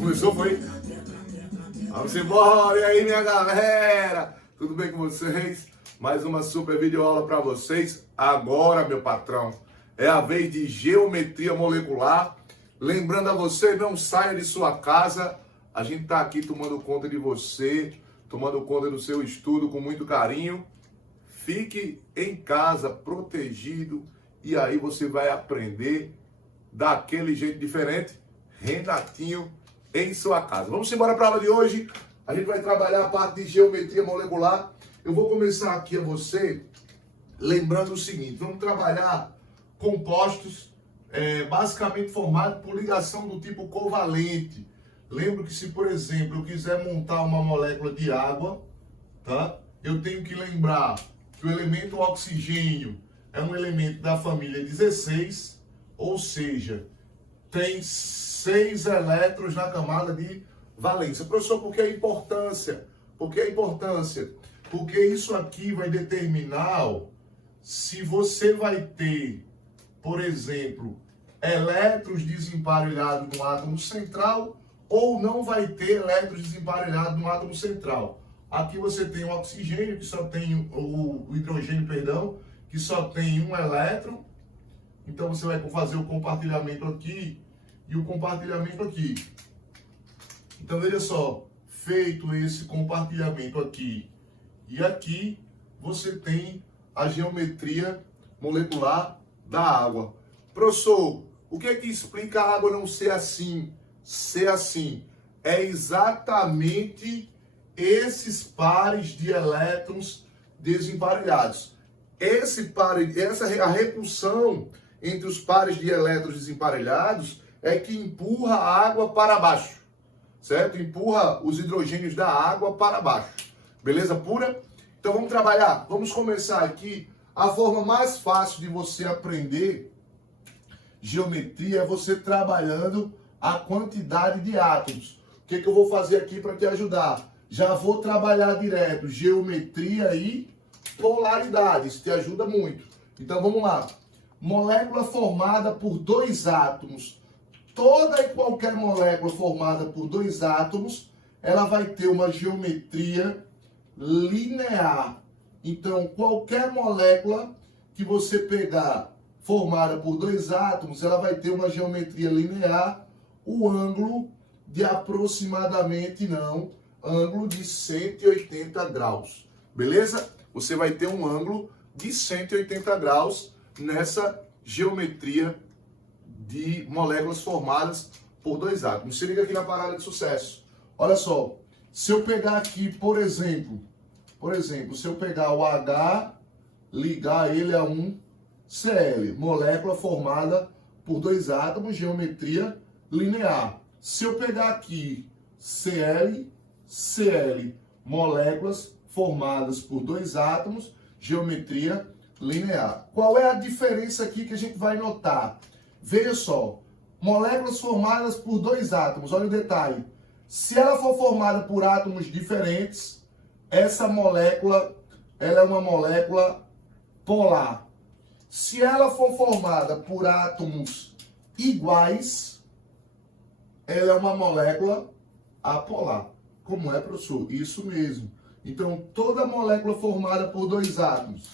Começou, foi? Vamos embora! E aí, minha galera? Tudo bem com vocês? Mais uma super videoaula para vocês. Agora, meu patrão, é a vez de geometria molecular. Lembrando a você, não saia de sua casa. A gente está aqui tomando conta de você, tomando conta do seu estudo com muito carinho. Fique em casa, protegido, e aí você vai aprender daquele jeito diferente. Renatinho em sua casa. Vamos embora para a aula de hoje. A gente vai trabalhar a parte de geometria molecular. Eu vou começar aqui a você lembrando o seguinte: vamos trabalhar compostos basicamente formados por ligação do tipo covalente. Lembro que se, por exemplo, eu quiser montar uma molécula de água, tá? Eu tenho que lembrar que o elemento oxigênio é um elemento da família 16, ou seja, tem 6 elétrons na camada de valência. Professor, por que a importância? Por que a importância? Porque isso aqui vai determinar se você vai ter, por exemplo, elétrons desemparelhados no átomo central ou não vai ter elétrons desemparelhados no átomo central. Aqui você tem o oxigênio, que só tem o hidrogênio, perdão, que só tem um elétron. Então você vai fazer o compartilhamento aqui e o compartilhamento aqui. Então veja só, feito esse compartilhamento aqui e aqui, você tem a geometria molecular da água. Professor, o que é que explica a água não ser assim? Ser assim é exatamente esses pares de elétrons desemparelhados. A repulsão entre os pares de elétrons desemparelhados é que empurra a água para baixo, certo? Empurra os hidrogênios da água para baixo. Beleza pura? Então vamos trabalhar. Vamos começar aqui. A forma mais fácil de você aprender geometria é você trabalhando a quantidade de átomos. O que eu vou fazer aqui para te ajudar? Já vou trabalhar direto geometria e polaridade. Isso te ajuda muito. Então vamos lá. Molécula formada por 2 átomos. Toda e qualquer molécula formada por 2 átomos, ela vai ter uma geometria linear. Então, qualquer molécula que você pegar formada por 2 átomos, ela vai ter uma geometria linear, o ângulo de aproximadamente, ângulo de 180 graus. Beleza? Você vai ter um ângulo de 180 graus nessa geometria de moléculas formadas por 2 átomos. Se liga aqui na parada de sucesso. Olha só, se eu pegar aqui, por exemplo, se eu pegar o H, ligar ele a um Cl, molécula formada por 2 átomos, geometria linear. Se eu pegar aqui Cl, moléculas formadas por 2 átomos, geometria linear. Qual é a diferença aqui que a gente vai notar? Veja só, moléculas formadas por 2 átomos, olha o detalhe. Se ela for formada por átomos diferentes, essa molécula, ela é uma molécula polar. Se ela for formada por átomos iguais, ela é uma molécula apolar. Como é, professor? Isso mesmo. Então, toda molécula formada por 2 átomos,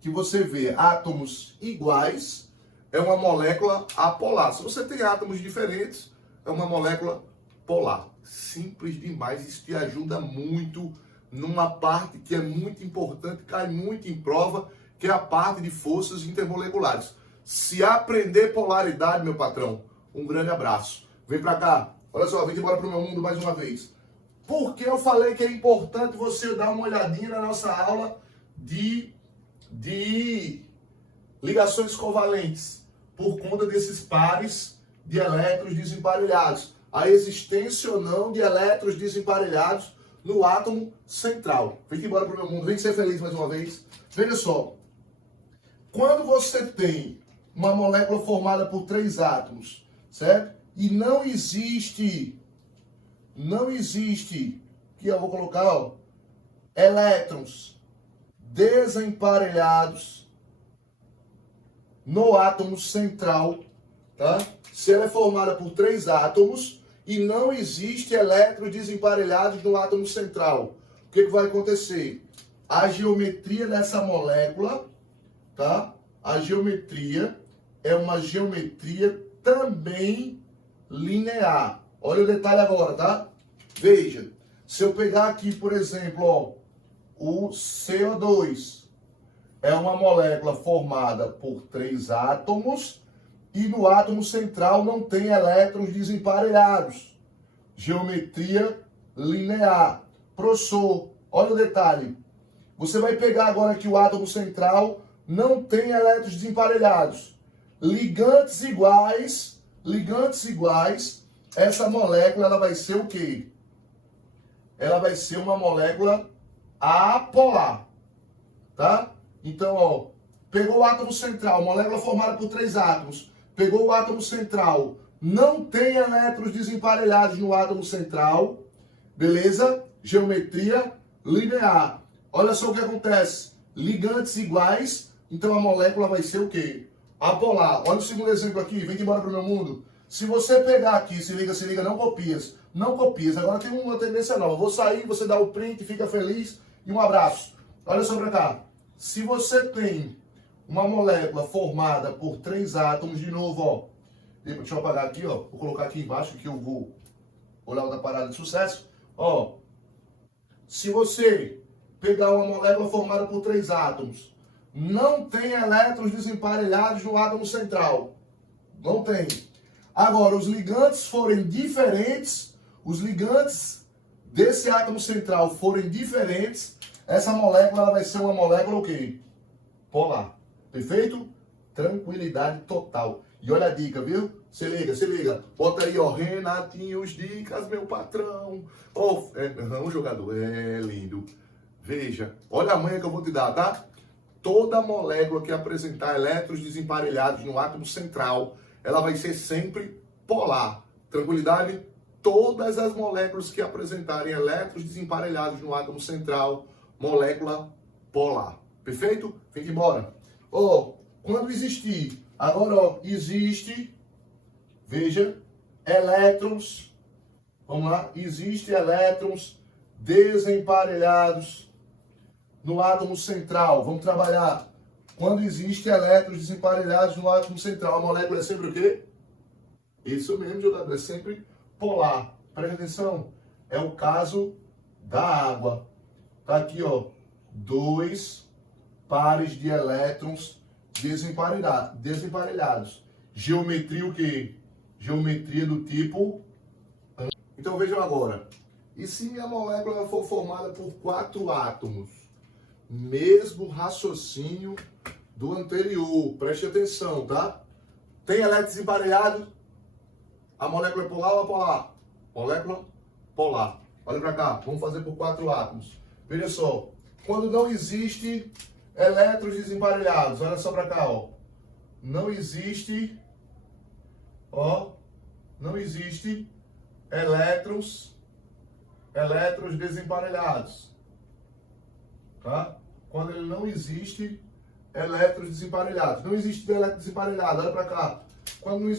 que você vê átomos iguais, é uma molécula apolar. Se você tem átomos diferentes, é uma molécula polar. Simples demais. Isso te ajuda muito numa parte que é muito importante, cai muito em prova, que é a parte de forças intermoleculares. Se aprender polaridade, meu patrão, um grande abraço. Vem pra cá. Olha só, vem embora pro meu mundo mais uma vez. Por que eu falei que é importante você dar uma olhadinha na nossa aula de ligações covalentes? Por conta desses pares de elétrons desemparelhados. A existência ou não de elétrons desemparelhados no átomo central. Vem embora pro meu mundo. Vem ser feliz mais uma vez. Veja só. Quando você tem uma molécula formada por 3 átomos, certo? E não existe, que eu vou colocar, elétrons desemparelhados no átomo central, tá? Se ela é formada por 3 átomos e não existe elétrons desemparelhados no átomo central, o que vai acontecer? A geometria dessa molécula, tá? A geometria é uma geometria também linear. Olha o detalhe agora, tá? Veja, se eu pegar aqui, por exemplo, ó, o CO2 é uma molécula formada por 3 átomos e no átomo central não tem elétrons desemparelhados. Geometria linear. Professor, olha o detalhe. Você vai pegar agora que o átomo central não tem elétrons desemparelhados. Ligantes iguais, essa molécula ela vai ser o quê? Ela vai ser uma molécula apolar, tá? Então, ó, pegou o átomo central, molécula formada por 3 átomos, pegou o átomo central, não tem elétrons desemparelhados no átomo central, beleza? Geometria linear. Olha só o que acontece. Ligantes iguais, então a molécula vai ser o quê? Apolar. Olha o segundo exemplo aqui, vem embora pro meu mundo. Se você pegar aqui, se liga, não copias. Não copias. Agora tem uma tendência nova. Vou sair, você dá o print, fica feliz e um abraço. Olha só pra cá. Se você tem uma molécula formada por 3 átomos, de novo, ó. Deixa eu apagar aqui, ó. Vou colocar aqui embaixo que eu vou olhar outra parada de sucesso. Ó. Se você pegar uma molécula formada por 3 átomos, não tem elétrons desemparelhados no átomo central. Não tem. Agora, os ligantes forem diferentes, os ligantes desse átomo central forem diferentes, essa molécula ela vai ser uma molécula o quê? Polar. Perfeito? Tranquilidade total. E olha a dica, viu? Se liga. Bota aí, ó, Renatinho, dicas, meu patrão. Oh, um jogador, é lindo. Veja, olha a manha que eu vou te dar, tá? Toda molécula que apresentar elétrons desemparelhados no átomo central, ela vai ser sempre polar. Tranquilidade? Todas as moléculas que apresentarem elétrons desemparelhados no átomo central, molécula polar. Perfeito? Fique embora. Ó, quando existir, agora, ó, existe, veja, elétrons, vamos lá, existe elétrons desemparelhados no átomo central. Vamos trabalhar. Quando existe elétrons desemparelhados no átomo central, a molécula é sempre o quê? Isso mesmo, jogador, é sempre polar. Presta atenção. É o caso da água. Tá aqui, ó, 2 pares de elétrons desemparelhados. Geometria o quê? Geometria do tipo... Então vejam agora. E se minha molécula for formada por 4 átomos? Mesmo raciocínio do anterior. Preste atenção, tá? Tem elétrons desemparelhados? A molécula é polar ou apolar? Molécula polar. Olha pra cá. Vamos fazer por 4 átomos. Veja só. Quando não existe elétrons desemparelhados, olha só pra cá, ó. Não existe, ó, não existe elétrons desemparelhados, tá? Quando ele não existe elétrons desemparelhados. Não existe elétron desemparelhado, olha pra cá. Quando não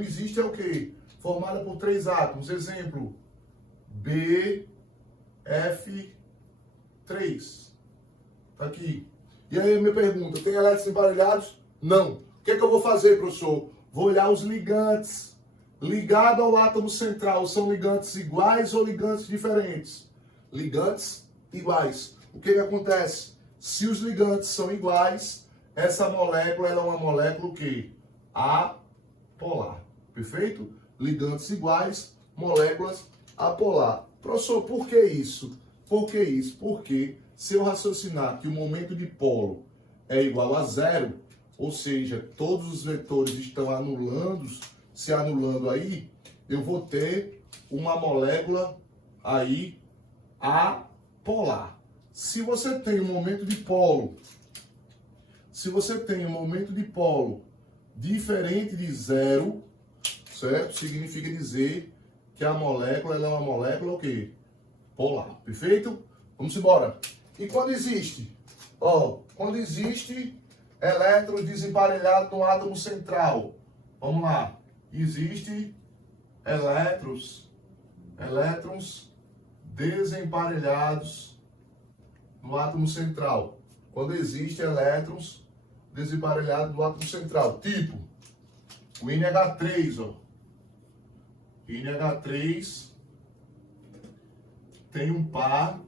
existe é o quê? Formada por 3 átomos. Exemplo, BF3. Tá aqui. E aí me pergunta, tem elétrons emparelhados? Não. O que é que eu vou fazer, professor? Vou olhar os ligantes. Ligado ao átomo central, são ligantes iguais ou ligantes diferentes? Ligantes iguais. O que acontece? Se os ligantes são iguais, essa molécula ela é uma molécula o quê? Apolar. Perfeito? Ligantes iguais, moléculas apolar. Professor, por que isso? Por que isso? Porque se eu raciocinar que o momento de polo é igual a 0, ou seja, todos os vetores estão se anulando aí, eu vou ter uma molécula aí apolar. Se você tem um momento de polo, diferente de 0, certo? Significa dizer que a molécula ela é uma molécula o quê? Polar. Perfeito? Vamos embora. E quando existe? Ó, quando existe elétrons desemparelhados no átomo central. Vamos lá. Existe elétrons elétrons desemparelhados no átomo central. Quando existem elétrons desemparelhados no átomo central. Tipo, o NH3, ó. NH3 tem um par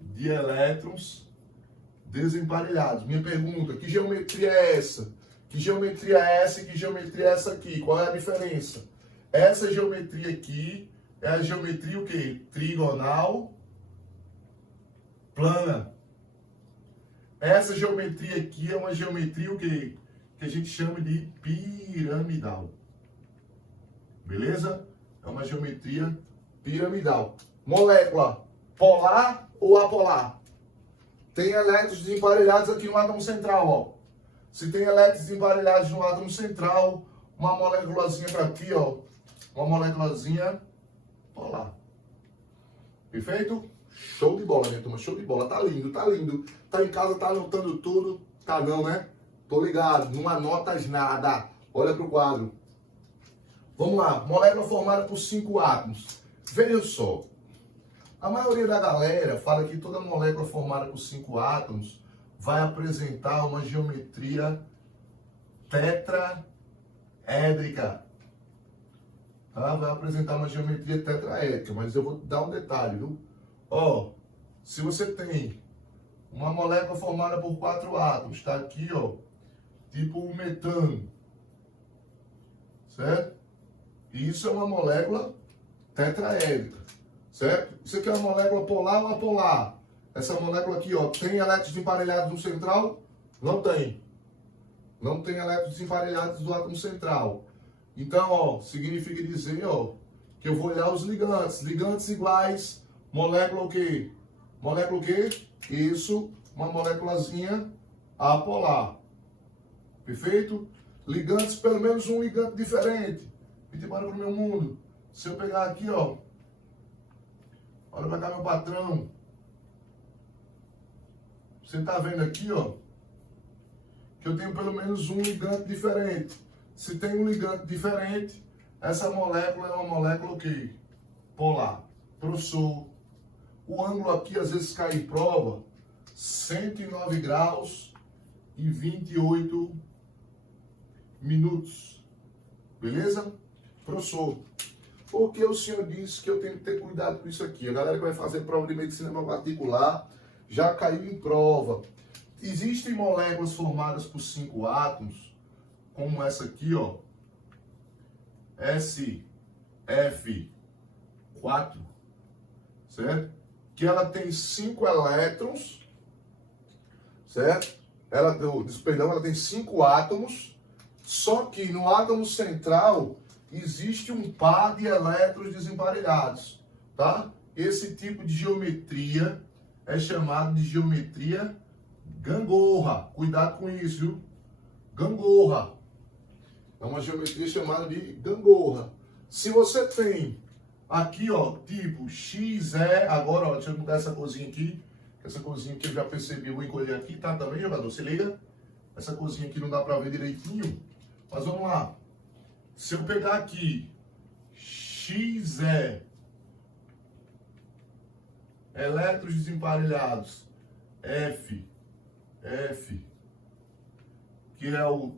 de elétrons desemparelhados. Minha pergunta, que geometria é essa? Que geometria é essa e que geometria é essa aqui? Qual é a diferença? Essa geometria aqui é a geometria o quê? Trigonal plana. Essa geometria aqui é uma geometria o quê? Que a gente chama de piramidal. Beleza? É uma geometria piramidal. Molécula polar ou apolar? Tem elétrons desemparelhados aqui no átomo central, ó. Se tem elétrons desemparelhados no átomo central, uma moléculazinha para aqui, ó. Uma moléculazinha polar. Perfeito? Show de bola, minha turma. Show de bola. Tá lindo, tá lindo. Tá em casa, tá anotando tudo. Tá não, né? Tô ligado. Não anotas nada. Olha pro quadro. Vamos lá. Molécula formada por 5 átomos. Veja só. A maioria da galera fala que toda molécula formada por 5 átomos vai apresentar uma geometria tetraédrica. Tá? Vai apresentar uma geometria tetraédrica, mas eu vou dar um detalhe, viu? Ó, se você tem uma molécula formada por 4 átomos, tá aqui, ó, tipo o metano, certo? E isso é uma molécula tetraédrica, certo? Isso aqui é uma molécula polar ou apolar? Essa molécula aqui, ó, tem elétrons emparelhados no central? Não tem. Não tem elétrons emparelhados do átomo central. Então, ó, significa dizer, ó, que eu vou olhar os ligantes. Ligantes iguais, molécula o quê? Molécula o quê? Isso, uma moléculazinha apolar. Perfeito? Ligantes, pelo menos um ligante diferente. E te para pro meu mundo. Se eu pegar aqui, ó, olha pra cá, meu patrão. Você tá vendo aqui, ó, que eu tenho pelo menos um ligante diferente. Se tem um ligante diferente, essa molécula é uma molécula o quê? Polar. Professor, o ângulo aqui às vezes cai em prova, 109 graus e 28 minutos. Beleza? Professor, por que o senhor disse que eu tenho que ter cuidado com isso aqui? A galera que vai fazer prova de medicina particular já caiu em prova. Existem moléculas formadas por 5 átomos, como essa aqui, ó, SF4, certo? Que ela tem 5 elétrons, certo? Ela tem 5 átomos, só que no átomo central existe um par de elétrons desemparelhados, tá? Esse tipo de geometria é chamado de geometria gangorra. Cuidado com isso, viu? Gangorra. É uma geometria chamada de gangorra. Se você tem aqui, ó, tipo XE, agora, ó, deixa eu mudar essa corzinha aqui. Essa corzinha aqui eu já percebi, eu vou encolher aqui, tá? Também, jogador, se liga. Essa corzinha aqui não dá pra ver direitinho. Mas vamos lá. Se eu pegar aqui XE, elétrons desemparelhados, F, que é o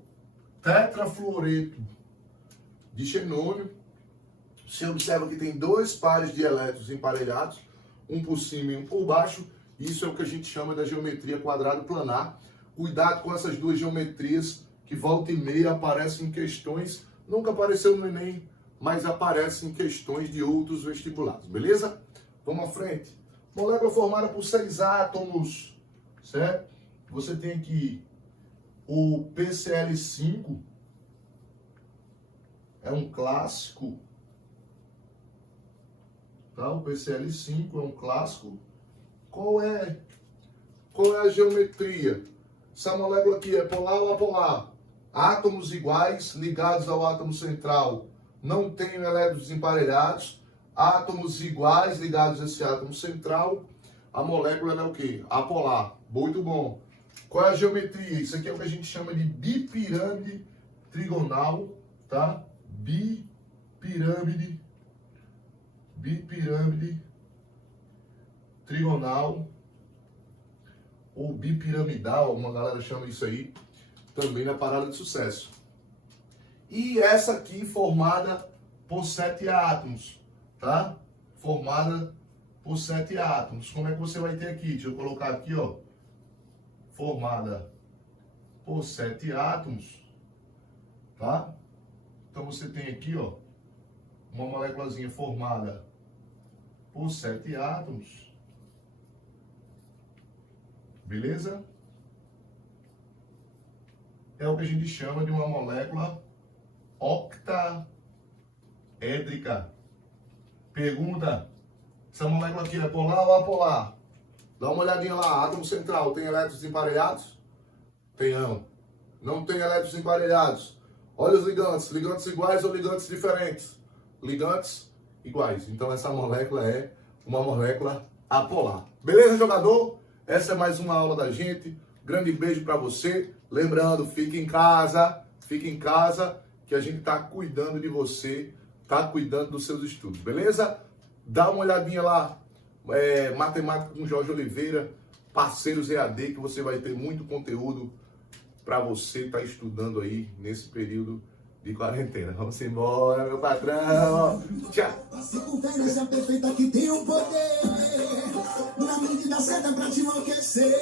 tetrafluoreto de xenônio. Você observa que tem 2 pares de elétrons emparelhados, um por cima e um por baixo. Isso é o que a gente chama da geometria quadrado planar. Cuidado com essas 2 geometrias que volta e meia aparecem em questões, nunca apareceu no Enem, mas aparecem em questões de outros vestibulares, beleza? Vamos à frente. Molécula formada por 6 átomos, certo? Você tem aqui o PCl5, é um clássico, tá? O PCl5 é um clássico. Qual é a geometria? Essa molécula aqui é polar ou apolar? Átomos iguais ligados ao átomo central não tem elétrons emparelhados. Átomos iguais ligados a esse átomo central, a molécula é o quê? Apolar. Muito bom. Qual é a geometria? Isso aqui é o que a gente chama de bipirâmide trigonal, tá? Bipirâmide bipirâmide trigonal ou bipiramidal, uma galera chama isso aí, também na parada de sucesso. E essa aqui formada por 7 átomos, tá? Formada por 7 átomos. Como é que você vai ter aqui? Deixa eu colocar aqui, ó. Formada por 7 átomos, tá? Então você tem aqui, ó, uma moléculazinha formada por 7 átomos. Beleza? É o que a gente chama de uma molécula octaédrica. Pergunta: essa molécula aqui é polar ou apolar? Dá uma olhadinha lá, átomo central, tem elétrons emparelhados? Tem não. Não tem elétrons emparelhados. Olha os ligantes, ligantes iguais ou ligantes diferentes? Ligantes iguais. Então essa molécula é uma molécula apolar. Beleza, jogador? Essa é mais uma aula da gente. Grande beijo para você. Lembrando, fique em casa que a gente tá cuidando de você, tá cuidando dos seus estudos, beleza? Dá uma olhadinha lá, Matemática com Jorge Oliveira, parceiros EAD, que você vai ter muito conteúdo para você estar estudando aí nesse período de quarentena. Vamos embora, meu patrão. Tchau. A circunferência perfeita que tem um poder, na medida certa pra te enlouquecer.